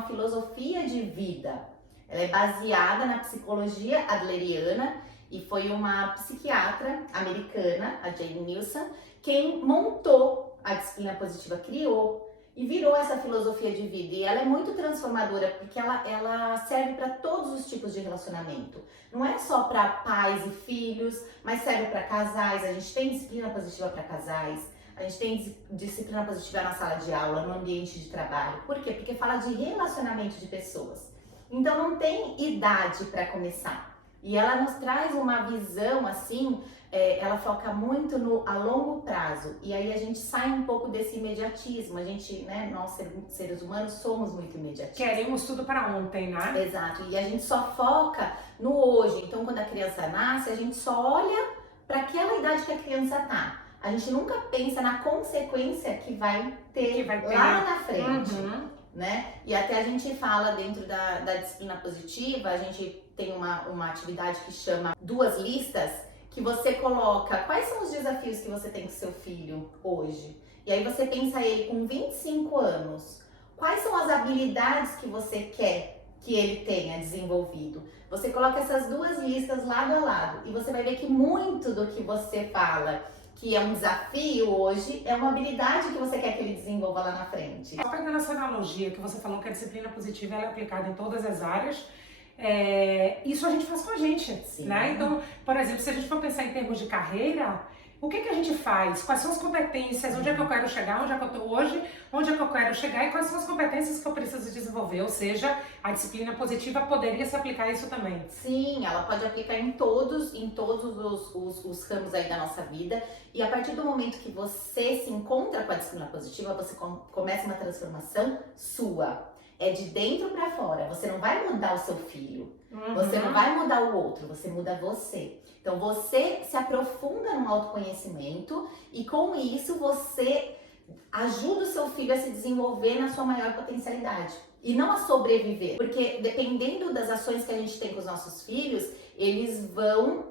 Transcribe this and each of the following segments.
uma filosofia de vida. Ela é baseada na psicologia adleriana e foi uma psiquiatra americana, a Jane Nielsen, quem montou a disciplina positiva, criou e virou essa filosofia de vida. E ela é muito transformadora porque ela serve para todos os tipos de relacionamento. Não é só para pais e filhos, mas serve para casais. A gente tem disciplina positiva para casais. A gente tem disciplina positiva na sala de aula, no ambiente de trabalho. Por quê? Porque fala de relacionamento de pessoas. Então não tem idade para começar. E ela nos traz uma visão assim, ela foca muito no a longo prazo. E aí a gente sai um pouco desse imediatismo. A gente, né, nós seres humanos somos muito imediatistas. Queremos tudo para ontem, né? Exato. E a gente só foca no hoje. Então quando a criança nasce, a gente só olha para aquela idade que a criança tá. A gente nunca pensa na consequência que vai ter, lá na frente. Né? E até a gente fala dentro da disciplina positiva, a gente tem uma atividade que chama 2 listas, que você coloca quais são os desafios que você tem com seu filho hoje. E aí você pensa ele com 25 anos, quais são as habilidades que você quer que ele tenha desenvolvido. Você coloca essas 2 listas lado a lado e você vai ver que muito do que você fala que é um desafio hoje, é uma habilidade que você quer que ele desenvolva lá na frente. Só pegando essa analogia que você falou que a disciplina positiva ela é aplicada em todas as áreas, isso a gente faz com a gente, Sim. Né? Então, por exemplo, se a gente for pensar em termos de carreira, o que a gente faz? Quais são as competências? Onde é que eu quero chegar? Onde é que eu estou hoje? Onde é que eu quero chegar? E quais são as competências que eu preciso desenvolver? Ou seja, a disciplina positiva poderia se aplicar a isso também. Sim, ela pode aplicar em todos os ramos aí da nossa vida. E a partir do momento que você se encontra com a disciplina positiva, você começa uma transformação sua. É de dentro para fora. Você não vai mudar o seu filho. Você não vai mudar o outro. Você muda você. Então você se aprofunda no autoconhecimento e com isso você ajuda o seu filho a se desenvolver na sua maior potencialidade. E não a sobreviver. Porque dependendo das ações que a gente tem com os nossos filhos, eles vão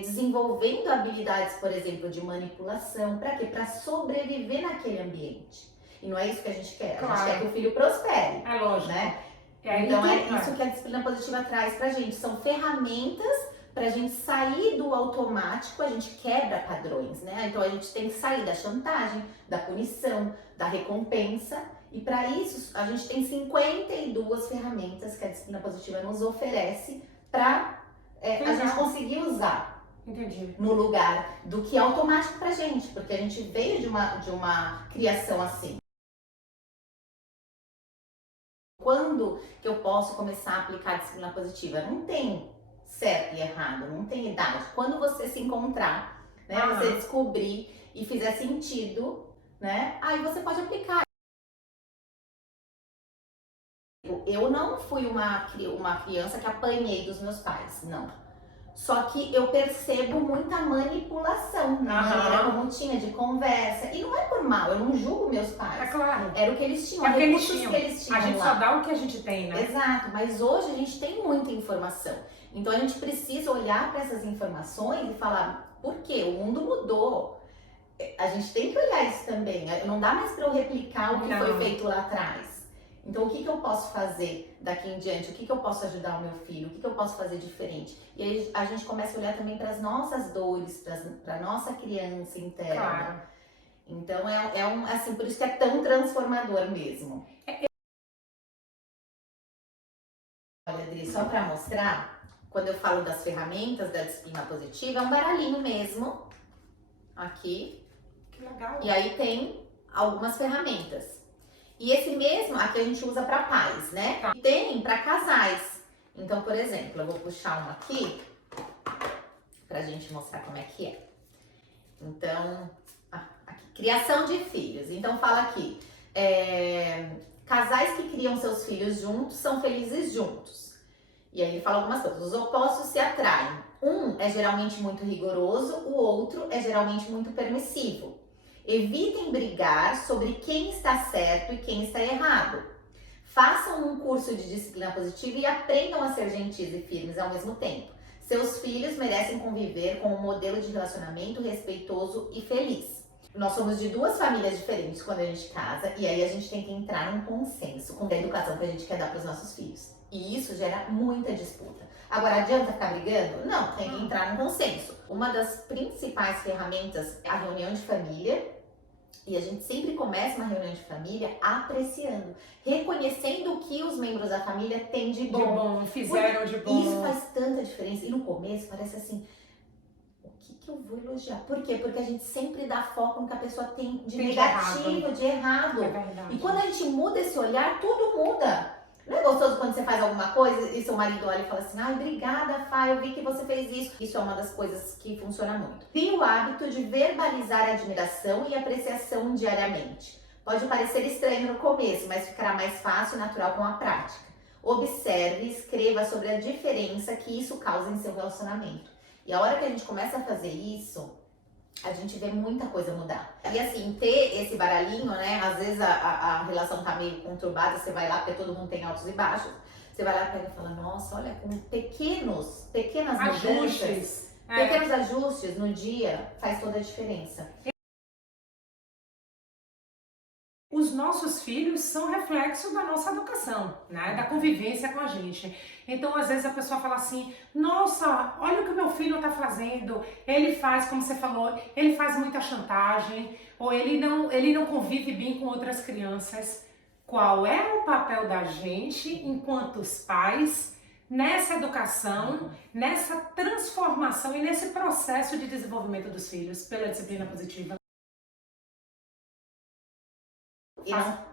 desenvolvendo habilidades, por exemplo, de manipulação. Para quê? Para sobreviver naquele ambiente. E não é isso que a gente quer. Claro. A gente quer que o filho prospere. É lógico. Né? Então é isso que a disciplina positiva traz pra gente. São ferramentas pra gente sair do automático, a gente quebra padrões, né? Então a gente tem que sair da chantagem, da punição, da recompensa. E para isso a gente tem 52 ferramentas que a disciplina positiva nos oferece pra a gente conseguir usar. Entendi. No lugar do que é automático pra gente, porque a gente veio de uma criação assim. Quando que eu posso começar a aplicar a disciplina positiva? Não tem certo e errado, não tem idade. Quando você se encontrar, né, você descobrir e fizer sentido, né, aí você pode aplicar. Eu não fui uma criança que apanhei dos meus pais, não. Só que eu percebo muita manipulação na maneira como tinha de conversa. E não é por mal, eu não julgo meus pais. É claro. Era o que eles tinham, que eles tinham. A gente lá. só dá o que a gente tem, né? Exato, mas hoje a gente tem muita informação. Então a gente precisa olhar para essas informações e falar, por quê? O mundo mudou. A gente tem que olhar isso também. Não dá mais para eu replicar o que foi feito lá atrás. Então, o que eu posso fazer daqui em diante? O que eu posso ajudar o meu filho? O que eu posso fazer diferente? E aí a gente começa a olhar também para as nossas dores, para a nossa criança interna. Claro. Então, assim, por isso que é tão transformador mesmo. Olha, Adri, só para mostrar, quando eu falo das ferramentas da disciplina positiva, é um baralhinho mesmo, aqui. Que legal. E aí tem algumas ferramentas. E esse mesmo aqui a gente usa para pais, né? Tá. E tem para casais. Então, por exemplo, eu vou puxar uma aqui pra gente mostrar como é que é. Então, aqui, criação de filhos. Então fala aqui, casais que criam seus filhos juntos são felizes juntos. E aí ele fala algumas coisas. Os opostos se atraem. Um é geralmente muito rigoroso, o outro é geralmente muito permissivo. Evitem brigar sobre quem está certo e quem está errado. Façam um curso de disciplina positiva e aprendam a ser gentis e firmes ao mesmo tempo. Seus filhos merecem conviver com um modelo de relacionamento respeitoso e feliz. Nós somos de duas famílias diferentes quando a gente casa, e aí a gente tem que entrar num consenso com a educação que a gente quer dar para os nossos filhos. E isso gera muita disputa. Agora, adianta ficar brigando? Não, tem que entrar num consenso. Uma das principais ferramentas é a reunião de família, e a gente sempre começa uma reunião de família apreciando, reconhecendo o que os membros da família têm de bom. Fizeram de bom. Isso faz tanta diferença. E no começo parece assim, o que eu vou elogiar? Por quê? Porque a gente sempre dá foco no que a pessoa tem de negativo, de errado. É verdade. E quando a gente muda esse olhar, tudo muda. Não é gostoso quando você faz alguma coisa e seu marido olha e fala assim, ai, obrigada, Fá, eu vi que você fez isso. Isso é uma das coisas que funciona muito. Crie o hábito de verbalizar a admiração e apreciação diariamente. Pode parecer estranho no começo, mas ficará mais fácil e natural com a prática. Observe e escreva sobre a diferença que isso causa em seu relacionamento. E a hora que a gente começa a fazer isso, a gente vê muita coisa mudar. E assim, ter esse baralhinho, né? Às vezes a relação tá meio conturbada, você vai lá, porque todo mundo tem altos e baixos. Você vai lá e fala, nossa, olha, com pequenas mudanças, pequenos ajustes no dia, faz toda a diferença. Os nossos filhos são reflexo da nossa educação, né? Da convivência com a gente. Então, às vezes a pessoa fala assim, nossa, olha o que meu filho está fazendo, ele faz, como você falou, ele faz muita chantagem, ou ele não convive bem com outras crianças. Qual é o papel da gente, enquanto os pais, nessa educação, nessa transformação e nesse processo de desenvolvimento dos filhos pela disciplina positiva?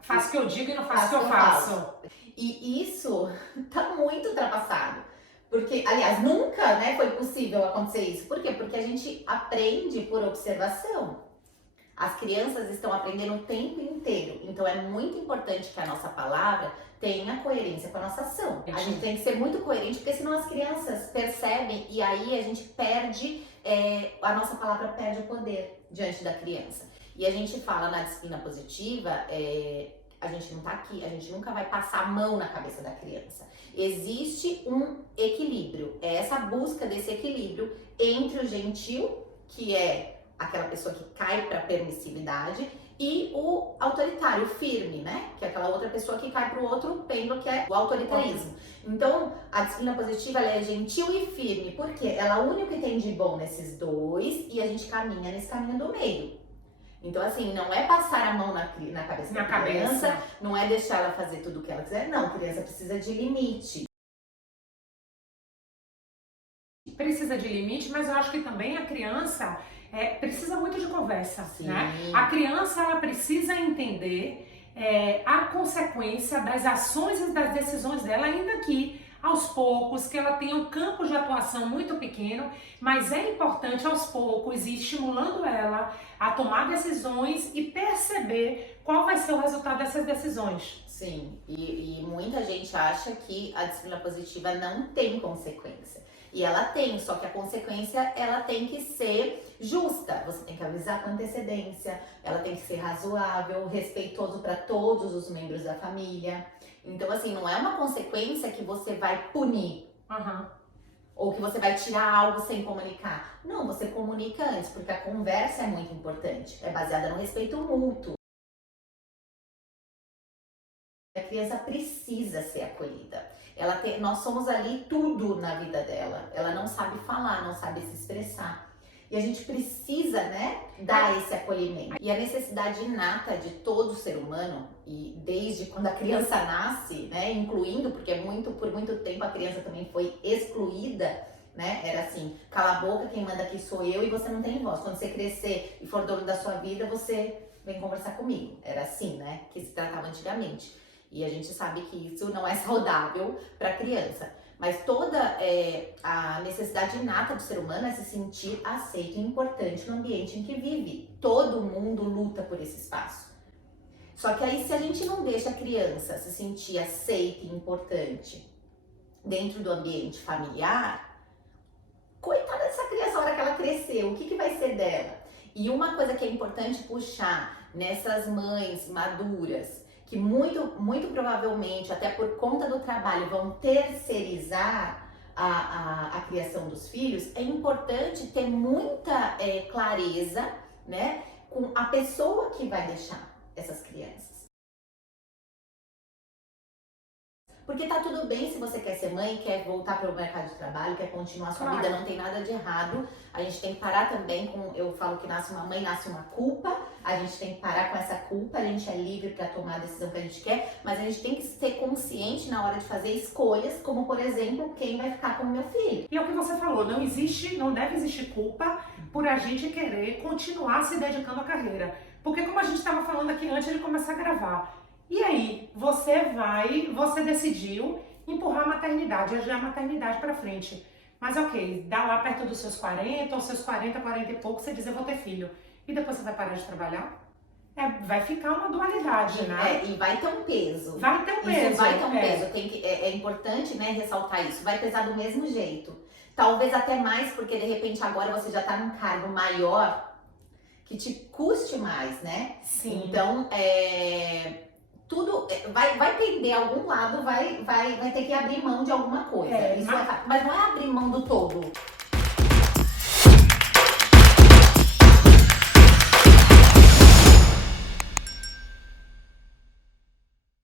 Faço o que eu digo e não faço o que eu faço. E isso tá muito ultrapassado. Porque, aliás, nunca, né, foi possível acontecer isso. Por quê? Porque a gente aprende por observação. As crianças estão aprendendo o tempo inteiro. Então é muito importante que a nossa palavra tenha coerência com a nossa ação. A gente tem que ser muito coerente, porque senão as crianças percebem e aí a gente perde, a nossa palavra perde o poder diante da criança. E a gente fala na disciplina positiva, a gente não tá aqui, a gente nunca vai passar a mão na cabeça da criança. Existe um equilíbrio, é essa busca desse equilíbrio entre o gentil, que é aquela pessoa que cai para permissividade, e o autoritário, o firme, né? Que é aquela outra pessoa que cai para o outro pêndulo, que é o autoritarismo. Então, a disciplina positiva, ela é gentil e firme, porque ela une o que tem de bom nesses dois e a gente caminha nesse caminho do meio. Então, assim, não é passar a mão na cabeça da criança, não é deixar ela fazer tudo o que ela quiser, não. A criança precisa de limite. Precisa de limite, mas eu acho que também a criança precisa muito de conversa, Sim. Né? A criança, ela precisa entender a consequência das ações e das decisões dela, ainda que aos poucos, que ela tenha um campo de atuação muito pequeno, mas é importante aos poucos ir estimulando ela a tomar decisões e perceber qual vai ser o resultado dessas decisões. Sim, e muita gente acha que a disciplina positiva não tem consequência. E ela tem, só que a consequência, ela tem que ser justa. Você tem que avisar com antecedência, ela tem que ser razoável, respeitoso para todos os membros da família. Então, assim, não é uma consequência que você vai punir. Ou que você vai tirar algo sem comunicar. Não, você comunica antes, porque a conversa é muito importante. É baseada no respeito mútuo. A criança precisa ser acolhida. Nós somos ali tudo na vida dela. Ela não sabe falar, não sabe se expressar. E a gente precisa, né, dar esse acolhimento. E a necessidade inata de todo ser humano, e desde quando a criança nasce, né, incluindo, porque por muito tempo a criança também foi excluída, né, era assim, cala a boca, quem manda aqui sou eu e você não tem voz. Quando você crescer e for dono da sua vida, você vem conversar comigo. Era assim, né, que se tratava antigamente. E a gente sabe que isso não é saudável para a criança. Mas toda a necessidade inata do ser humano é se sentir aceito e importante no ambiente em que vive. Todo mundo luta por esse espaço. Só que aí, se a gente não deixa a criança se sentir aceita e importante dentro do ambiente familiar, coitada dessa criança, a hora que ela crescer, o que vai ser dela? E uma coisa que é importante puxar nessas mães maduras, que muito provavelmente, até por conta do trabalho, vão terceirizar a criação dos filhos, é importante ter muita clareza, né, com a pessoa que vai deixar essas crianças. Porque tá tudo bem se você quer ser mãe, quer voltar para o mercado de trabalho, quer continuar sua vida, não tem nada de errado. A gente tem que parar também com, eu falo que nasce uma mãe, nasce uma culpa. A gente tem que parar com essa culpa, a gente é livre para tomar a decisão que a gente quer, mas a gente tem que ser consciente na hora de fazer escolhas, como por exemplo, quem vai ficar com o meu filho. E é o que você falou, não deve existir culpa por a gente querer continuar se dedicando à carreira. Porque como a gente estava falando aqui antes de começar a gravar, e aí, você decidiu empurrar a maternidade, adiar a maternidade para frente. Mas ok, dá lá perto dos seus 40, ou seus 40, 40 e pouco, você diz, eu vou ter filho. E depois você vai parar de trabalhar? Vai ficar uma dualidade, né? E vai ter um peso. Vai ter um peso. Isso, vai ter um peso. É importante, né, ressaltar isso. Vai pesar do mesmo jeito. Talvez até mais, porque de repente agora você já tá num cargo maior que te custe mais, né? Sim. Então, tudo vai pender algum lado, vai ter que abrir mão de alguma coisa. Mas não é abrir mão do todo.